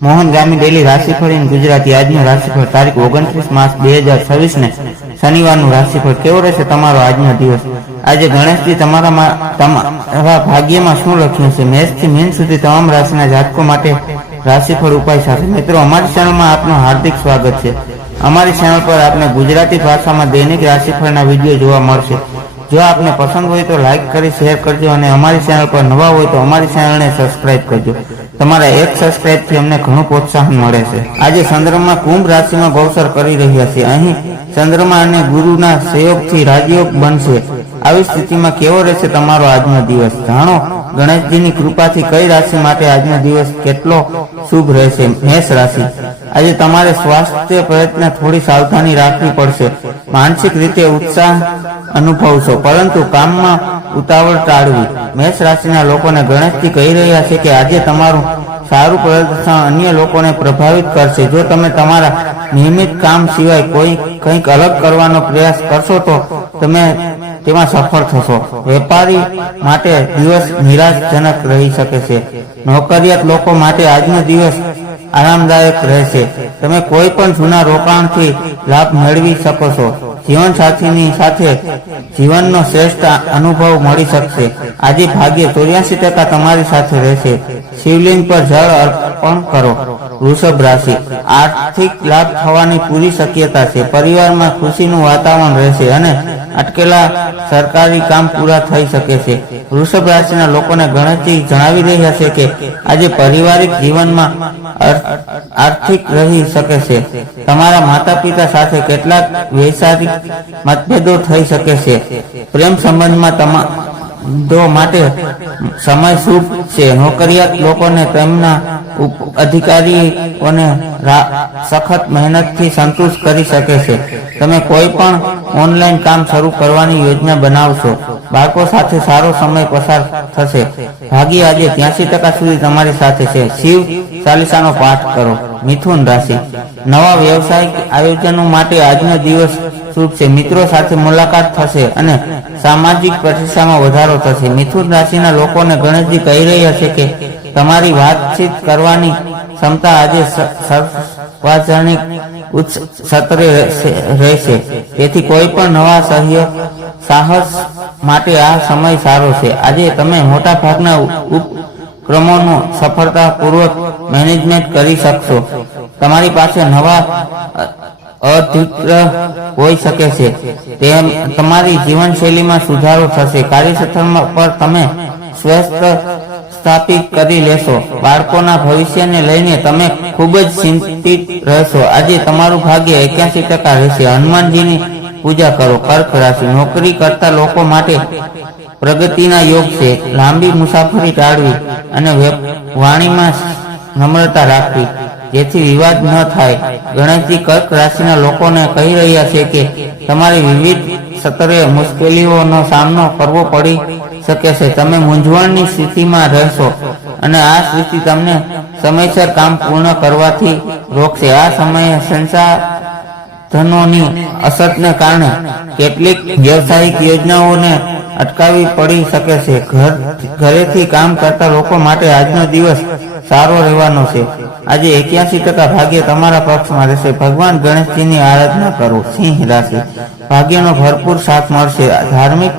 મોહન ગામી daily રાશિફળ in Gujarati આજનું રાશિફળ તારીખ 29 માર્ચ 2026 ને શનિવારનું રાશિફળ કેવો રહેશે તમારો આજનો દિવસ। આજે ગણેશજી તમારા ભાગ્યમાં શું લખ્યું છે। મેષ થી મીન સુધી તમામ રાશિના જાતકો માટે રાશિફળ ઉપાય સાથે। મિત્રો, અમારી ચેનલમાં આપનું હાર્દિક સ્વાગત છે। અમારી ચેનલ પર આપને ગુજરાતી ભાષામાં દૈનિક રાશિફળના વિડીયો જોવા મળશે। જો આપને પસંદ હોય તો લાઈક કરી શેર કરજો અને અમારી ચેનલ પર નવા હોય તો અમારી ચેનલને સબસ્ક્રાઇબ કરજો। તમારા એક સબસ્ક્રાઇબ થી અમને ઘણું પ્રોત્સાહન મળે છે। આજે ચંદ્રમા કુંભ રાશિમાં ગોચર કરી રહ્યા છે। અહીં ચંદ્રમા અને ગુરુના સહયોગથી રાજયોગ બનશે। આવી સ્થિતિમાં કેવો રહેશે તમારો આજનો દિવસ, જાણો ગણેશજીની કૃપાથી કઈ રાશિ માટે આજનો દિવસ કેટલો શુભ રહેશે। મેષ રાશિ, આજે તમારે સ્વાસ્થ્ય પ્રયત્ન થોડી સાવધાની રાખવી પડશે। માનસિક રીતે ઉત્સાહ અનુભવશો પરંતુ કામમાં ઉતાવળ ટાળવી। મેષ રાશિના લોકોને ગણેશજી કહી રહ્યા છે કે આજે તમારું સારું પ્રદર્શન અન્ય લોકોને પ્રભાવિત કરશે। જો તમે તમારા નિયમિત કામ સિવાય કંઈક અલગ કરવાનો પ્રયાસ કરશો તો તમે તેમાં સફળ થશો। વેપારી માટે દિવસ નિરાશજનક રહી શકે છે। નોકરિયાત લોકો માટે આજનો દિવસ આરામદાયક રહેશે। તમે કોઈ પણ જૂના રોકાણથી લાભ મેળવી શકો છો। જીવનસાથીની સાથે જીવનનો શ્રેષ્ઠ અનુભવ મળી શકશે। આજે ભાગ્ય 84% તમારી સાથે રહેશે। શિવલિંગ પર જળ અર્પણ કરો। વૃષભ રાશિ, આર્થિક લાભ થવાની પૂરી શક્યતા છે। પરિવારમાં ખુશીનું વાતાવરણ રહેશે અને અટકેલા સરકારી કામ પૂરા થઈ શકે છે। વૃષભ રાશિના લોકોને ગણેશજી જણાવી રહ્યા છે કે આજે પારિવારિક જીવનમાં આર્થિક રહી શકે છે। તમારા માતા પિતા સાથે કેટલાક વૈચારિક મતભેદો થઈ શકે છે। પ્રેમ સંબંધમાં માટે સમય શુભ છે। નોકરિયાત લોકોને તેમના અધિકારીઓને સખત મહેનતથી સંતુષ્ટ કરી શકે છે। તમે કોઈ પણ ઓનલાઈન કામ શરૂ કરવાની યોજના બનાવશો। બાળકો સાથે સારો સમય પસાર થશે। ભાગ્ય આજે 83% સુધી તમારી સાથે છે। શિવ ચાલીસાનો પાઠ કરો। મિથુન રાશિ, નવા વ્યવસાયિક આયોજનો માટે આજનો દિવસ શુભ છે। મિત્રો સાથે મુલાકાત થશે અને સામાજિક પ્રતિષ્ઠામાં વધારો થશે। મિથુન રાશિના લોકોને ગણેશજી કહી રહ્યા છે કે તમારી વાતચીત કરવાની ક્ષમતા આજે સાર્વજનિક ઉચ્ચ સ્તરે રહેશે। તેથી કોઈ પણ નવા સાહસ માટે આ સમય સારો છે। આજે તમે મોટા ભાગના ઉપક્રમોનું સફળતાપૂર્વક મેનેજમેન્ટ કરી શકશો। તમારી પાસે નવા અધિકાર હોઈ શકે છે। તમારી જીવનશૈલીમાં સુધારો થશે। કાર્યક્ષેત્ર પર તમે સ્વસ્થ સ્થાપિત કરી લેશો। બાળકોના ભવિષ્યને લઈને તમે ખૂબ જ ચિંતિત રહેશો। આજે તમારું ભાગ્ય 81% રહેશે। હનુમાનજીની પૂજા કરો। કર્ક રાશિ, નોકરી કરતા લોકો માટે પ્રગતિના યોગ છે। લાંબી મુસાફરી ટાળવી અને વાણીમાં નમ્રતા રાખવી જેથી વિવાદ ન થાય। ગણેશજી કર્ક રાશિના લોકોને કહી રહ્યા છે કે તમારી વિવિધ સ્તરે મુશ્કેલીઓનો સામનો કરવો પડી શકે છે। તમે મૂંઝવણની સ્થિતિમાં રહેશો અને આ સ્થિતિ તમને સમયસર કામ પૂર્ણ કરવાથી રોકશે। આ સમયે સંસાધનોની અછતને કારણે કેટલીક વ્યવસાયિક યોજનાઓને અટકાવી પડી શકે છે। ઘરેથી કામ કરતા લોકો માટે આજનો દિવસ સારો રહેવાનો છે। આજે 81% ભાગ્ય તમારા પક્ષમાં રહેશે। ભગવાન ગણેશજીની આરાધના કરો। સિંહ રાશિ, ભાગ્યનો ભરપૂર સાથ મળશે। ધાર્મિક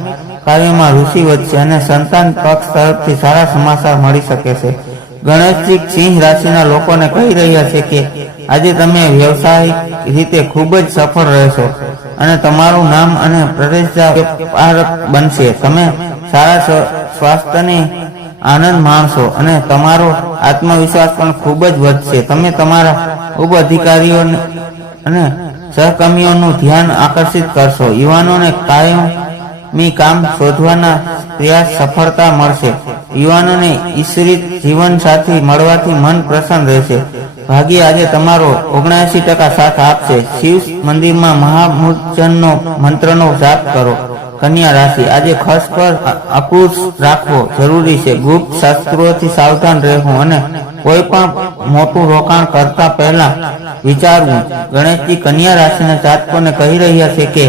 કાર્યમાં રુચિ વધશે અને સંતાન પક્ષ તરફથી સારા સમાચાર મળી શકે છે। ગણેશજી સિંહ રાશિના લોકોને કહી રહ્યા છે કે આજે તમે વ્યવસાયિક રીતે ખૂબ જ સફળ રહેશો અને તમારું નામ અને પ્રતિષ્ઠા બનશે। તમે સારા સ્વાસ્થ્યની આનંદ માણશો અને તમારો આત્મવિશ્વાસ પણ ખૂબ જ વધશે। તમે તમારા અધિકારીઓ અને સહકર્મીઓનું ધ્યાન આકર્ષિત કરશો। યુવાનોને કાયમી કામ શોધવાના પ્રયાસ સફળતા મળશે। યુવાનોને ઈશ્વરિત જીવનસાથી મળવાથી મન પ્રસન્ન રહેશે। ભાગ્ય આજે તમારો 79% સાથ આપશે। શિવ મંદિરમાં મહામૃત્યુંજય મંત્રનો જાપ કરો। કન્યા રાશિ, આજે ખર્ચ પર અંકુશ રાખવો જરૂરી છે। ગુપ્ત શસ્ત્રોથી સાવધાન રહેવું અને કોઈ પણ મોટું રોકાણ કરતા પહેલા વિચારવું। ગણેશજી કન્યા રાશિના જાતકોને કહી રહ્યા છે કે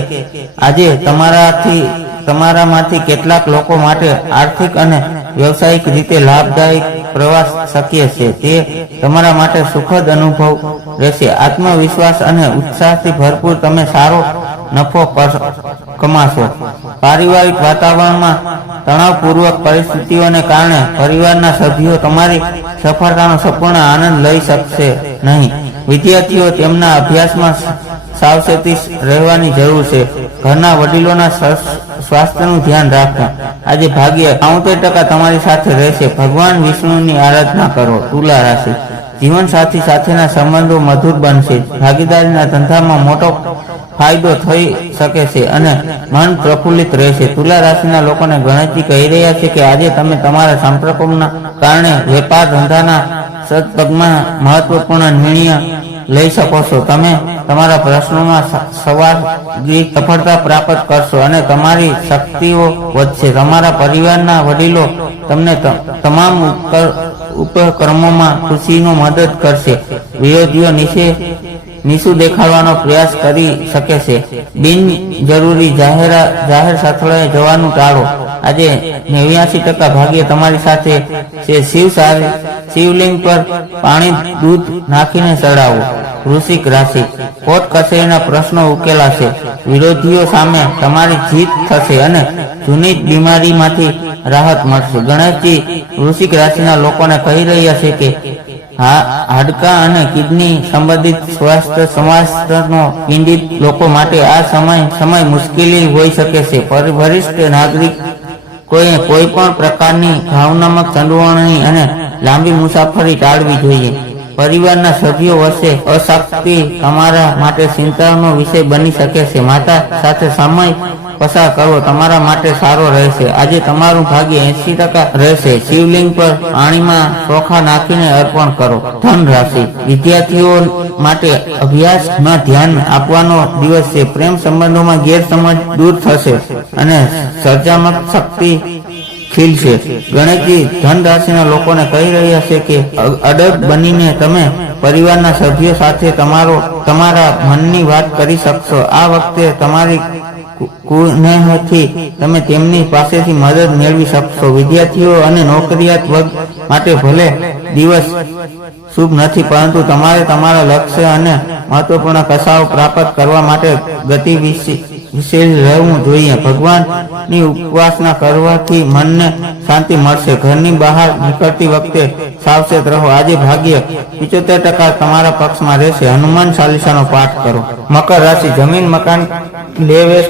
આજે તમારાથી તમારામાંથી કેટલાક લોકો માટે આર્થિક અને વ્યવસાયિક રીતે લાભદાયક પ્રવાસ શક્ય છે. તે તમારા માટે સુખદ અનુભવ રહેશે. આત્મવિશ્વાસ અને ઉત્સાહથી ભરપૂર તમે સારો નફો કમાશો. પારિવારિક વાતાવરણમાં તણાવપૂર્વક પરિસ્થિતિઓને કારણે પરિવારના સભ્યો તમારી સફળતાનો સંપૂર્ણ આનંદ લઈ શકશે નહીં. વિદ્યાર્થીઓ તેમના અભ્યાસમાં સાવચેતી રહેવાની જરૂર છે. ઘરના વડીલોના સ્વાસ્થ્યનું ધ્યાન રાખો. આજે ભાગ્ય 70% તમારી સાથે રહેશે. ભગવાન વિષ્ણુની આરાધના કરો. તુલા રાશિ, જીવનસાથી સાથેના સંબંધો મધુર બનશે. ભાગીદારીના ધંધામાં મોટો ફાયદો થઈ શકે છે અને મન પ્રફુલ્લિત રહેશે. તુલા રાશિના લોકોને ગણેશજી કહી રહ્યા છે કે આજે તમે તમારા સંપર્કોના કારણે વેપાર ધંધાના સદપગમાં મહત્વપૂર્ણ નિર્ણય લઈ શકો છો. તમે તમારા પ્રશ્નોમાં સફળતા પ્રાપ્ત કરશો અને તમારી શક્તિઓ વધશે. તમારા પરિવારના વડીલો તમને તમામ ઉપક્રમોમાં ખુશીનો મદદ કરશે. વિરોધીઓ નીચું દેખાડવાનો પ્રયાસ કરી શકે છે. બિનજરૂરી જાહેર સ્થળોએ જવાનું ટાળો. આજે 89% ભાગ્ય તમારી સાથે છે. શિવલિંગ પર પાણી દૂધ નાખીને ચડાવો. વૃશ્ચિક રાશિ, કોર્ટ કચેરીના પ્રશ્નો ઉકેલાશે. વિરોધીઓ સામે તમારી જીત થશે અને જૂની બીમારીમાંથી રાહત મળશે. ગણેશજી વૃશ્ચિક રાશિના લોકોને કહી રહ્યા છે કે હાડકા અને કિડની સંબંધિત સ્વાસ્થ્ય સમાજનો પીડિત લોકો માટે આ સમય મુશ્કેલી હોઈ શકે છે. વરિષ્ઠ નાગરિક કોઈ પણ પ્રકારની ભાવનાત્મક સંડોવણી અને લાંબી મુસાફરી ટાળવી જોઈએ. પરિવારના સભ્યો વચ્ચે અશાંતિ તમારા માટે ચિંતાનો વિષય બની શકે છે. માતા સાથે સમય પસાર કરવો તમારા માટે સારો રહેશે. આજે તમારું ભાગ્ય 80% રહેશે. શિવલિંગ પર પાણીમાં ચોખા નાખીને અર્પણ કરો. ધન રાશિ, વિદ્યાર્થીઓ માટે અભ્યાસમાં ધ્યાન આપવાનો દિવસ છે. પ્રેમ સંબંધોમાં ગેરસમજ દૂર થશે અને સર્જનાત્મક શક્તિ ખીલશે. ગણેશજી ધન રાશિના લોકોને કહી રહ્યા છે કે અડગ બનીને તમે પરિવારના સભ્યો સાથે તમારા મનની વાત કરી શકશો. આ વખતે તમારી કુનેહથી તમે તેમની પાસેથી મદદ મેળવી શકશો. વિદ્યાર્થીઓ અને નોકરિયાત વર્ગ માટે ભલે દિવસ શુભ નથી, પરંતુ તમારે તમારા લક્ષ્ય અને મહત્વપૂર્ણ કશાઓ પ્રાપ્ત કરવા માટે વિશેષ રહેવું જોઈએ. ભગવાનની ઉપાસના કરવાથી મનને શાંતિ મળશે. ઘરની બહાર નીકળતી વખતે સાવચેત રહો. આજે ભાગ્ય 75% તમારા પક્ષમાં રહેશે. હનુમાન ચાલીસાનો પાઠ કરો. મકર રાશિ, જમીન મકાન લેવેચ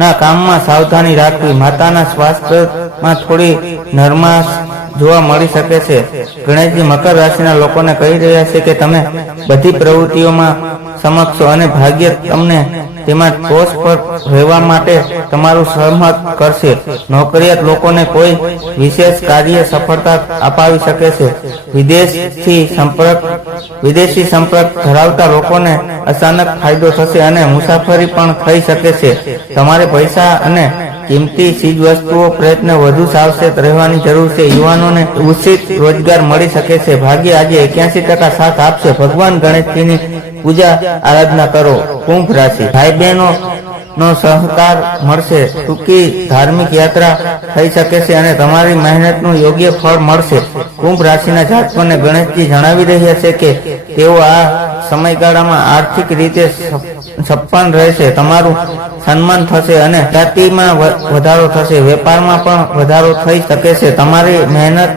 ના કામમાં સાવધાની રાખવી. માતાના સ્વાસ્થ્યમાં થોડી નરમાશ જોવા મળી શકે છે. ગણેશજી મકર રાશિના લોકોને કહી રહ્યા છે કે તમે બધી પ્રવૃત્તિઓમાં સમક્ષો અને ભાગ્ય તમને તેમાં ટોચ પર રહેવા માટે તમારું સહમત કરશે. નોકરિયાત લોકોને કોઈ વિશેષ કાર્ય સફળતા અપાવી શકે છે. વિદેશી સંપર્ક ધરાવતા લોકોને અચાનક ફાયદો થશે અને મુસાફરી પણ થઈ શકે છે. તમારે પૈસા અને કિંમતી ચીજવસ્તુઓ પ્રયત્ન વધુ સાવચેત રહેવાની જરૂર છે. યુવાનોને ઉચિત રોજગાર મળી શકે છે. ભાગ્ય આજે 81% સાથ આપશે. ભગવાન ગણેશજીની પૂજા આરાધના કરો. કુંભ રાશિ, ભાઈ બહેનો નો સહકાર મળશે. ટૂંકી ધાર્મિક યાત્રા થઈ શકે છે અને તમારી મહેનતનું યોગ્ય ફળ મળશે. કુંભ રાશિના જાતકોને ગણેશજી જણાવી રહ્યા છે કે તેઓ આ સમયગાળામાં આર્થિક રીતે સપન રહેશે. તમારું સન્માન થશે અને જાતિમાં વધારો થશે. વેપારમાં પણ વધારો થઈ શકે છે. તમારી મહેનત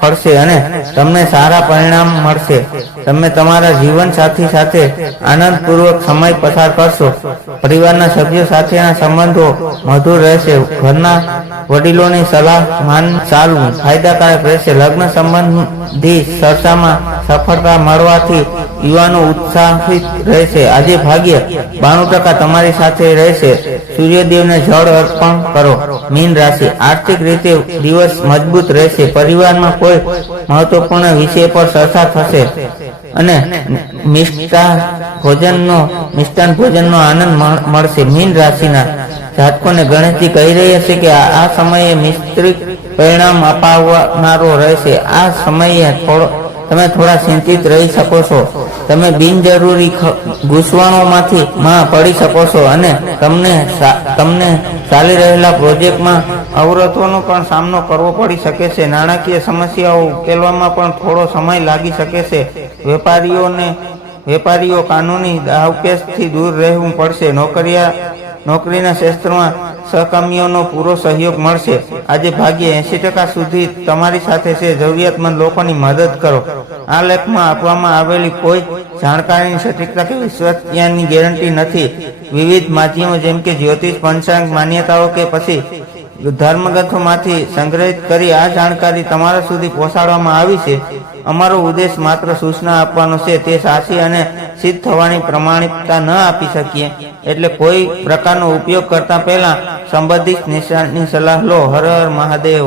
ફળશે અને તમને સારા પરિણામ મળશે. તમે તમારા જીવનસાથી સાથે આનંદપૂર્વક સમય પસાર કરશો. પરિવારના સભ્યો સાથેના સંબંધો મધુર રહેશે. ઘરના વડીલોની સલાહ ચાલવું ફાયદાકારક રહેશે. લગ્ન સંબંધી ચર્ચામાં સફળતા મળવાથી યુવાનો ઉત્સાહિત રહેશે. આજે ભાગ્ય 92% તમારી સાથે રહેશે. સૂર્યદેવને જળ અર્પણ કરો. મીન રાશિ, આર્થિક રીતે દિવસ મજબૂત રહેશે. પરિવારમાં કોઈ મહત્વપૂર્ણ વિષય પર ચર્ચા થશે અને મિષ્ટાન ભોજનનો આનંદ મળશે. મીન રાશિના જાતકોને ગણેશજી કહી રહ્યા છે કે આ સમયે મિશ્રિત પરિણામ અપાવનારો રહેશે. આ સમયે તમે થોડા ચિંતિત રહી શકો છો. તમે બિનજરૂરી ગૂંચવણોમાંથી પડી શકો છો અને તમને ચાલી રહેલા પ્રોજેક્ટમાં અવરોધોનો પણ સામનો કરવો પડી શકે છે. નાણાકીય સમસ્યાઓ ઉકેલવામાં પણ થોડો સમય લાગી શકે છે. વેપારીઓ કાનૂની દાવપેચથી દૂર રહેવું પડશે. નોકરીના ક્ષેત્રમાં સહકર્મીઓનો પૂરો સહયોગ મળશે. આજે ભાગ્ય 80% સુધી તમારી સાથે છે. જરૂરિયાતમંદ લોકોની મદદ કરો. આ લેખમાં આપવામાં આવેલી કોઈ જાણકારીની સટીકતા કે વિશ્વસનીયતાની ગેરંટી નથી. વિવિધ માધ્યમો જેમ કે જ્યોતિષ, પંચાંગ, માન્યતાઓ કે પછી ધર્મગ્રંથોમાંથી સંગ્રહિત કરી આ જાણકારી તમારા સુધી પહોંચાડવામાં આવી છે. અમારો ઉદ્દેશ માત્ર સૂચના આપવાનો છે. તે સાચી અને સિદ્ધ થવાની પ્રમાણિકતા ન આપી શકીએ. એટલે કોઈ પ્રકારનો ઉપયોગ કરતા પહેલા સંબંધિત નિષ્ણાતની સલાહ લો. હર હર મહાદેવ.